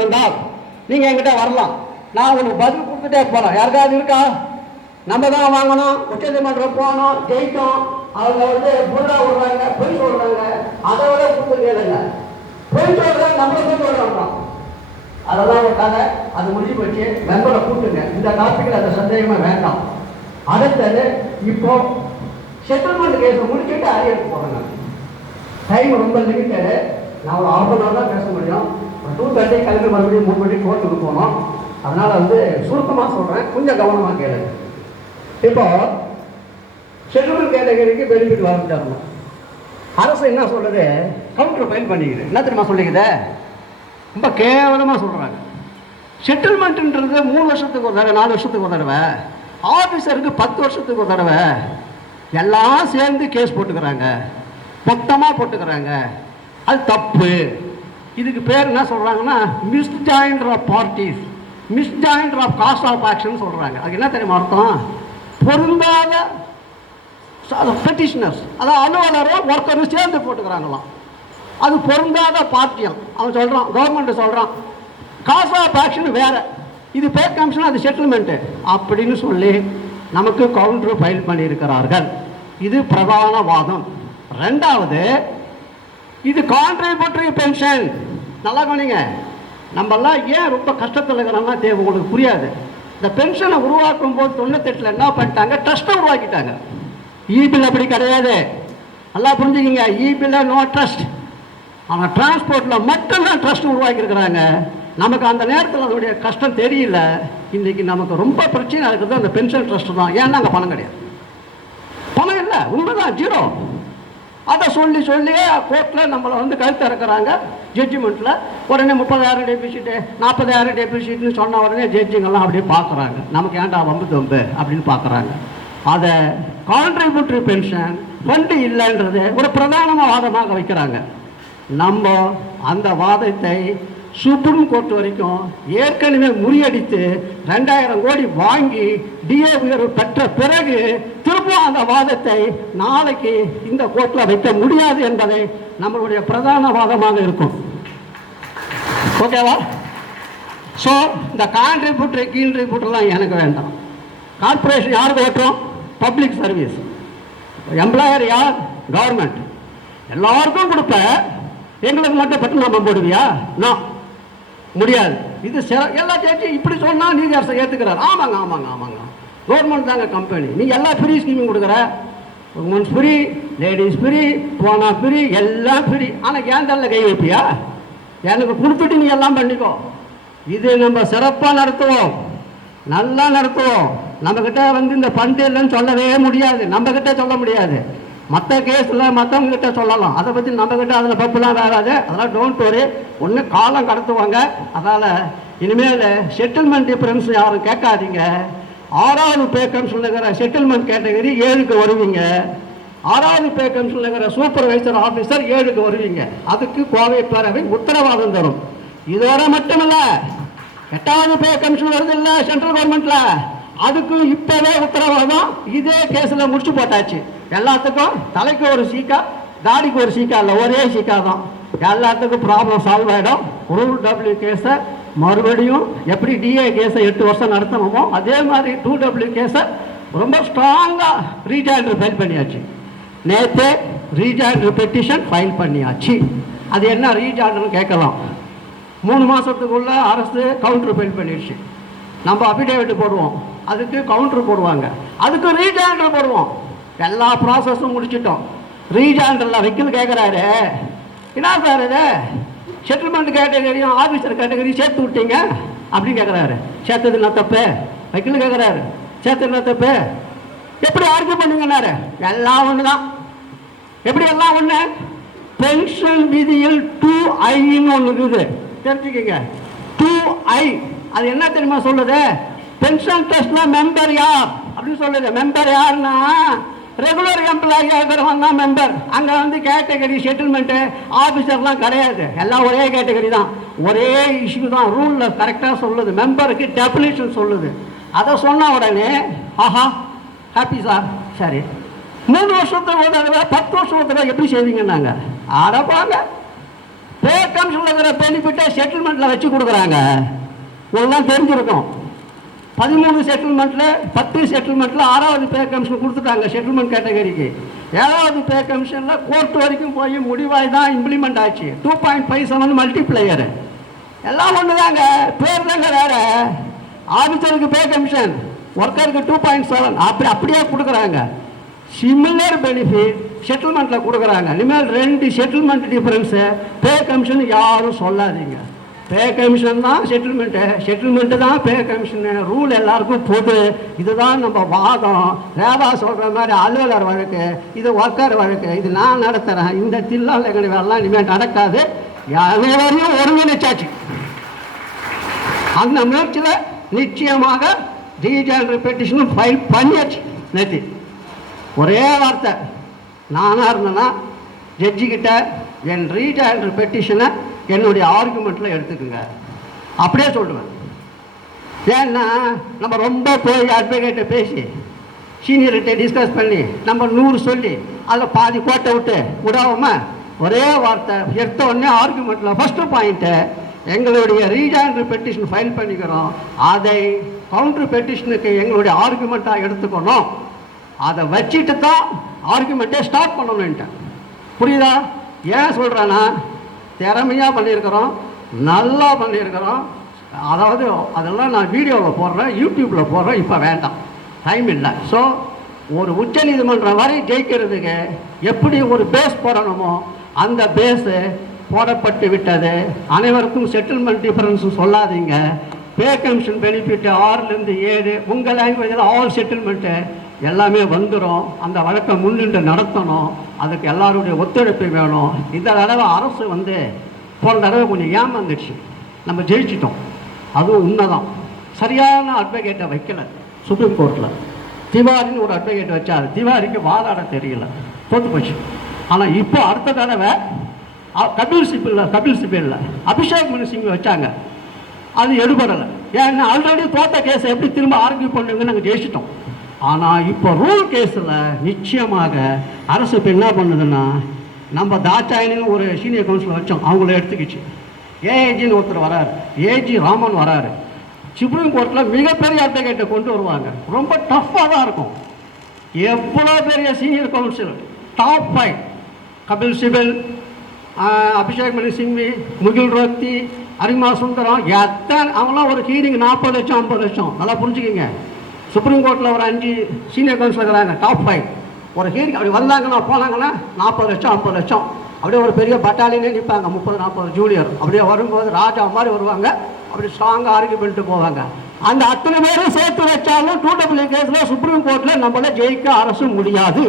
இருந்தால் நீங்கள் என்கிட்ட வரலாம். நான் உங்களுக்கு பதில் கொடுத்துட்டே போகலாம். யாருக்காவது இருக்கா? நம்ம தான் வாங்கணும், உச்சநீதிமன்றம் போகணும், ஜெயிக்கும். அவங்க புல்லா விடுறாங்க, பொய் சொல்றாங்க. அதை விட கொடுத்து கேளுங்க. பொய் சொல்ற நம்மளை போய் சொல்றோம். அதெல்லாம் ஒரு கதை, அது முடிஞ்சு போச்சு. மெம்பரை கூட்டுங்க. இந்த டாபிக்ல அந்த சந்தேகமே வேண்டாம். அடுத்தது இப்போ செட்டில்மெண்ட் கேஸ் முடிச்சுட்டு அரியருக்கு போகிறேங்க. டைம் ரொம்ப லிமிட்டடு. நான் ஒரு ½ நாள் தான் பேச முடியும். 2:30 கிளம்பி மறுபடியும் 3 மணிக்கு கோர்ட்டுக்கு போனோம். அதனால் சுருக்கமாக சொல்கிறேன், கொஞ்சம் கவனமாக கேளுங்க. இப்போ செட்டில்மெண்ட் கேட்டகரிக்கு பெனிஃபிட் வாங்கிட்டாங்க. அரசு என்ன சொல்கிறது? கவுண்டர் ஃபைல் பண்ணிக்குது. என்ன தெரியுமா சொல்லிக்குது? ரொம்ப கேவலமாக சொல்கிறாங்க. செட்டில்மெண்ட்டுன்றது 3 வருஷத்துக்கு ஒரு தடவை, 4 வருஷத்துக்கு ஒரு தடவை, ஆஃபீஸருக்கு 10 வருஷத்துக்கு ஒரு தடவை எல்லாம் சேர்ந்து கேஸ் போட்டுக்கிறாங்க, மொத்தமாக போட்டுக்கிறாங்க. அது தப்பு. இதுக்கு பேர் என்ன சொல்கிறாங்கன்னா misjoinder of parties, misjoinder of cause of action சொல்கிறாங்க. அதுக்கு என்ன தெரியுமா அர்த்தம்? பொருந்தாத பெட்டிஷனர்ஸ், அதாவது அலுவலரும் ஒருத்தரும் சேர்ந்து போட்டுக்கிறாங்களாம். அது பொருந்தாத பார்ட்டியம். அவன் சொல்கிறான், கவர்மெண்ட் சொல்கிறான் காஸ்ட் ஆஃப் ஆக்ஷன் வேறு, இது பே கமிஷன், அது செட்டில்மெண்ட்டு அப்படின்னு சொல்லி நமக்கு கவுண்டர் ஃபைல் பண்ணியிருக்கிறார்கள். இது பிரதான வாதம். ரெண்டாவது, இது கான்ட்ரிபியூட்டரி பென்ஷன். நல்லா கவனிங்க. நம்மெல்லாம் ஏன் ரொம்ப கஷ்டத்தில் இருக்கிறோம்னா தேவை உங்களுக்கு புரியாது. இந்த பென்ஷனை உருவாக்கும் போது 98 என்ன பண்ணிட்டாங்க? ட்ரஸ்ட்டை உருவாக்கிட்டாங்க. இபில் அப்படி கிடையாது. நல்லா புரிஞ்சுக்கிங்க. E bill no trust. ஆனால் டிரான்ஸ்போர்ட்டில் மட்டும்தான் ட்ரஸ்ட் உருவாக்கியிருக்கிறாங்க. நமக்கு அந்த நேரத்தில் அதனுடைய கஷ்டம் தெரியல. இன்றைக்கி நமக்கு ரொம்ப பிரச்சனை இருக்குது அந்த பென்ஷன் ட்ரஸ்ட் தான். ஏன்னா அங்கே பணம் கிடையாது, பணம் இல்லை, உண்மைதான், ஜீரோ. அதை சொல்லி சொல்லி கோர்ட்டில் நம்மளை கழுத்து இறக்குறாங்க. ஜட்ஜ்மெண்ட்டில் உடனே 30,000 டெபிசிட்டு, 40,000 டெபிசிட்னு சொன்ன உடனே ஜட்ஜுங்கெல்லாம் அப்படியே பார்க்குறாங்க. நமக்கு ஏன்டா வம்பு தொம்பு அப்படின்னு பார்க்குறாங்க. அதை கான்ட்ரிபியூட்டரி பென்ஷன் ஃபண்டு இல்லைன்றது ஒரு பிரதானமாக வாதமாக வைக்கிறாங்க. நம்ம அந்த வாதத்தை சுப்ரீம் கோர்ட் வரைக்கும் ஏற்கனவே முறியடித்து 2000 கோடி வாங்கி டிஏ உயர்வு பெற்ற பிறகு திரும்ப அந்த வாதத்தை நாளைக்கு இந்த கோர்ட்டில் வைக்க முடியாது என்பதை நம்மளுடைய பிரதான வாதமாக இருக்கும். ஓகேவா? ஸோ இந்த கான்ட்ரிபியூட்டரி கீன்ட்ரிபியூட்டர்லாம் எனக்கு வேண்டாம். கார்பரேஷன் யாருக்கு ஓட்டுறோம்? Public service. எம்ப்ளாயர் யார்? கவர்மெண்ட். எல்லாருக்கும் கொடுப்ப, எங்களுக்கு மட்டும் பட்டு நம்ம போடுவியா? நான் முடியாது. இது எல்லா ஜட்ஜி இப்படி சொன்னால் நீதி அரசை ஏற்றுக்கிறார். ஆமாங்க ஆமாங்க ஆமாங்க, கவர்மெண்ட் தாங்க கம்பெனி. நீ எல்லா ஃப்ரீ ஸ்கீமும் கொடுக்குற, உமன்ஸ் ஃப்ரீ, லேடிஸ் ஃப்ரீ, போனா ஃப்ரீ, எல்லாம் ஃப்ரீ. ஆனால் ஏன் தள்ள கை வைப்பியா? எனக்கு கொடுத்துட்டு நீ எல்லாம் பண்ணிக்கோ. இது நம்ம சிறப்பாக நடத்துவோம், நல்லா நடத்துவோம். நம்மக்கிட்ட இந்த ஃபண்டு இல்லைன்னு சொல்லவே முடியாது, நம்மக்கிட்ட சொல்ல முடியாது. மற்ற கேஸில் மற்றவங்ககிட்ட சொல்லலாம். அதை பற்றி நம்மக்கிட்ட அதில் பப்புலாம் வராது. அதெல்லாம் டோன்ட் வரி. ஒன்று காலம் கடத்துவாங்க. அதனால் இனிமேல் செட்டில்மெண்ட் டிஃபரன்ஸ் யாரும் கேட்காதீங்க. 6வது பே கமிஷனில் இருக்கிற செட்டில்மெண்ட் கேட்டகரி 7க்கு வருவீங்க. 6வது பே கமிஷனில் இருக்கிற சூப்பர்வைசர் ஆஃபீஸர் 7க்கு வருவீங்க. அதுக்கு கோவை பேரவை உத்தரவாதம் தரும். இதோட மட்டுமில்லை, 8வது பே கமிஷன் வருது இல்லை சென்ட்ரல் கவர்மெண்ட்டில், அதுக்கும் இப்போவே உத்தரவாதம். இதே கேஸில் முடிச்சு போட்டாச்சு. எல்லாத்துக்கும் தலைக்கு ஒரு சீக்கா, தாடிக்கு ஒரு சீக்கா இல்லை, ஒரே சீக்கா தான். எல்லாத்துக்கும் ப்ராப்ளம் சால்வ் ஆகிடும். ரூல் டபிள்யூ கேஸை மறுபடியும் எப்படி டிஏ கேஸை 8 வருஷம் நடத்தணுமோ அதே மாதிரி 2W கேஸை ரொம்ப ஸ்ட்ராங்காக ரீஜாயின்டர் ஃபைல் பண்ணியாச்சு. நேற்று ரீஜாயின்டர் பெட்டிஷன் ஃபைல் பண்ணியாச்சு. அது என்ன ரீஜாயின்டர்னு கேட்கலாம். 3 மாதத்துக்குள்ள அரசு கவுண்டர் ஃபைல் பண்ணிடுச்சு. நம்ம அஃபிடேவிட் போடுவோம், அதுக்கு கவுண்டர் போடுவாங்க, அதுக்கு ரீஜாயின்டர் போடுவோம். எல்லா ப்ராசஸும் முடிச்சிட்டோம். ரீஜாயின்டரில் வைக்கல் கேட்குறாரு, என்ன சார் இது செட்டில்மெண்ட் கேட்டகரியும் ஆஃபீஸர் கேட்டகரியும் சேர்த்து விட்டீங்க அப்படின்னு கேட்குறாரு. சேர்த்தது என்ன தப்பு? வைக்கல் கேட்குறாரு, சேர்த்தது என்ன தப்பு? எப்படி ஆர்கியூ பண்ணுங்கன்னாரு. எல்லாம் ஒன்று தான். எப்படி எல்லாம் ஒன்று? பென்ஷன் விதியில் 2I ஒன்று இருக்குது, தெரிஞ்சுக்கங்க. 2I அது என்ன தெரியுமா சொல்லுது? பென்ஷன் ட்ரஸ்ட்ல மெம்பர் யார் அப்படின்னு சொல்லுது. மெம்பர் யாருன்னா ரெகுலர் எம்ப்ளாயி இருக்கிறவங்க தான் மெம்பர். அங்கே கேட்டகரி செட்டில்மெண்ட்டு ஆஃபீஸர்லாம் கிடையாது. எல்லாம் ஒரே கேட்டகரி தான், ஒரே இஷ்யூ தான். ரூலில் கரெக்டாக சொல்லுது. மெம்பருக்கு டெஃபினேஷன் சொல்லுது. அதை சொன்ன உடனே ஆஹா ஹாப்பி சார், சரி 3 வருஷத்துக்கு ஒரு தடவை 10 வருஷம் ஒரு தடவை எப்படி செய்வீங்கன்னாங்க. ஆடப்பாங்க பே கமிஷனில் இருக்கிற பெனிஃபிட்டை செட்டில்மெண்ட்டில் வச்சு கொடுக்குறாங்க. இதெல்லாம் தெரிஞ்சிருக்கும். 13 செட்டில்மெண்ட்டில் 10 செட்டில்மெண்ட்டில் 6வது பே கமிஷன் கொடுத்துட்டாங்க செட்டில்மெண்ட் கேட்டகரிக்கு. 7வது பே கமிஷனில் கோர்ட் வரைக்கும் போய் முடிவாய் தான் இம்ப்ளிமெண்ட் ஆச்சு. 2.57 மல்டிப்ளையர் எல்லாம் ஒன்று தாங்க, பேர் தாங்க வேறு. ஆஃபீஸருக்கு பே கமிஷன், ஒர்க்கருக்கு 2.7 அப்படியே கொடுக்குறாங்க. சிமிலர் பெனிஃபிட் செட்டில்மெண்ட்டில் கொடுக்குறாங்க. இனிமேல் 2 செட்டில்மெண்ட் டிஃபரன்ஸு பே கமிஷன் யாரும் சொல்லாதீங்க. பே கமிஷன் தான் செட்டில்மெண்ட்டு தான் பே கமிஷனு. ரூல் எல்லாருக்கும் பொது. இதுதான் நம்ம வாதம். ரேவா சொல்கிற மாதிரி அலுவலர் வழக்கு, இது ஒர்க்கர் வழக்கு, இது நான் நடத்துகிறேன். இந்த தில்லால் எங்களுக்கு வேலைலாம் இனிமேல் நடக்காது. அனைவரையும் ஒருங்கிணைச்சாச்சு. அந்த முயற்சியில் நிச்சயமாக ரீஜனரல் பெட்டிஷனும் ஃபைல் பண்ணியாச்சு. நேற்று ஒரே வார்த்தை, நானாக இருந்தேன்னா ஜட்ஜிக்கிட்ட என் ரீஜனரல் பெட்டிஷனை என்னுடைய ஆர்குமெண்ட்டில் எடுத்துக்குங்க அப்படியே சொல்லுவேன். ஏன்னா நம்ம ரொம்ப போய் அட்வொகேட்டை பேசி சீனியர்கிட்ட டிஸ்கஸ் பண்ணி நம்ம 100 சொல்லி அதில் பாதி கோட்டை விடாமல் ஒரே வார்த்தை எடுத்த உடனே ஆர்குமெண்ட்டில் ஃபஸ்ட்டு பாயிண்ட்டு எங்களுடைய ரீஜனரல் பெட்டிஷன் ஃபைல் பண்ணிக்கிறோம், அதை கவுண்டர் பெட்டிஷனுக்கு எங்களுடைய ஆர்குமெண்ட்டாக எடுத்துக்கணும், அதை வச்சுட்டு தான் ஆர்குமெண்ட்டே ஸ்டார்ட் பண்ணணுன்ட்டேன். புரியுதா? ஏன் சொல்கிறேன்னா திறமையாக பண்ணியிருக்கிறோம், நல்லா பண்ணியிருக்கிறோம். அதாவது அதெல்லாம் நான் வீடியோவில் போடுறேன், யூடியூப்பில் போடுறேன். இப்போ வேண்டாம், டைம் இல்லை. ஸோ ஒரு உச்ச நீதிமன்றம் வரை ஜெயிக்கிறதுக்கு எப்படி ஒரு பேஸ் போடணுமோ அந்த பேஸு போடப்பட்டு விட்டது. அனைவருக்கும் செட்டில்மெண்ட் டிஃபரன்ஸும் சொல்லாதீங்க. பே கமிஷன் பெனிஃபிட் 6லேருந்து 7 உங்கள் லாங்குவேஜில் ஆல் செட்டில்மெண்ட்டு எல்லாமே வந்துடும். அந்த வழக்கை முன்னின்று நடத்தணும். அதுக்கு எல்லாருடைய ஒத்துழைப்பு வேணும். இந்த தடவை அரசு போன தடவை கொஞ்சம் ஏமாந்துடுச்சு. நம்ம ஜெயிச்சிட்டோம், அதுவும் உண்மைதான். சரியான அட்வொகேட்டை வைக்கல சுப்ரீம் கோர்ட்டில். திவாரின்னு ஒரு அட்வொகேட் வச்சார். திவாரிக்கு வாதாட தெரியல, தோற்று போச்சு. ஆனால் இப்போ அடுத்த தடவை கபில் சிபில் அபிஷேக் மனு சிங் வச்சாங்க, அது எடுபடலை. ஏன்னா ஆல்ரெடி தோட்ட கேஸை எப்படி திரும்ப ஆர்கியூ பண்ணுங்க, நாங்கள் ஜெயிச்சிட்டோம். ஆனால் இப்போ ரூல் கேஸில் நிச்சயமாக அரசு இப்போ என்ன பண்ணுதுன்னா, நம்ம தாட்சாயின்னு ஒரு சீனியர் கவுன்சிலர் வச்சோம், அவங்கள எடுத்துக்கிச்சு. ஏஏஜின்னு ஒருத்தர் வராரு, ஏஜி ராமன் வராரு. சுப்ரீம் கோர்ட்டில் மிகப்பெரிய அட்வொகேட்டை கொண்டு வருவாங்க. ரொம்ப டஃப்பாக தான் இருக்கும். எவ்வளோ பெரிய senior counsel top 5 Kapil Sibal, Abhishek Manu Singhvi, முகில் ரோத்தி, அரிமா சுந்தரம், எத்தனை அவங்களாம் ஒரு ஹீரிங் 40 லட்சம் 50 லட்சம். நல்லா புரிஞ்சுக்கிங்க. சுப்ரீம் கோர்ட்டில் ஒரு 5 சீனியர் கவுன்சிலர் இருக்கிறாங்க, டாப் 5. ஒரு ஹீரிங் அப்படி வந்தாங்கன்னா போனாங்கன்னா 40 லட்சம் 50 லட்சம். அப்படியே ஒரு பெரிய பட்டாலியனே நிற்பாங்க, 30-40 ஜூனியர். அப்படியே வரும்போது ராஜா மாதிரி வருவாங்க, அப்படி ஸ்ட்ராங்காக ஆர்கியூ பண்ணிட்டு போவாங்க. அந்த அத்தனை பேரும் சேர்த்து வச்சாலும் 2W கேஸில் சுப்ரீம் கோர்ட்டில் நம்மளை ஜெயிக்க அரசு முடியாது.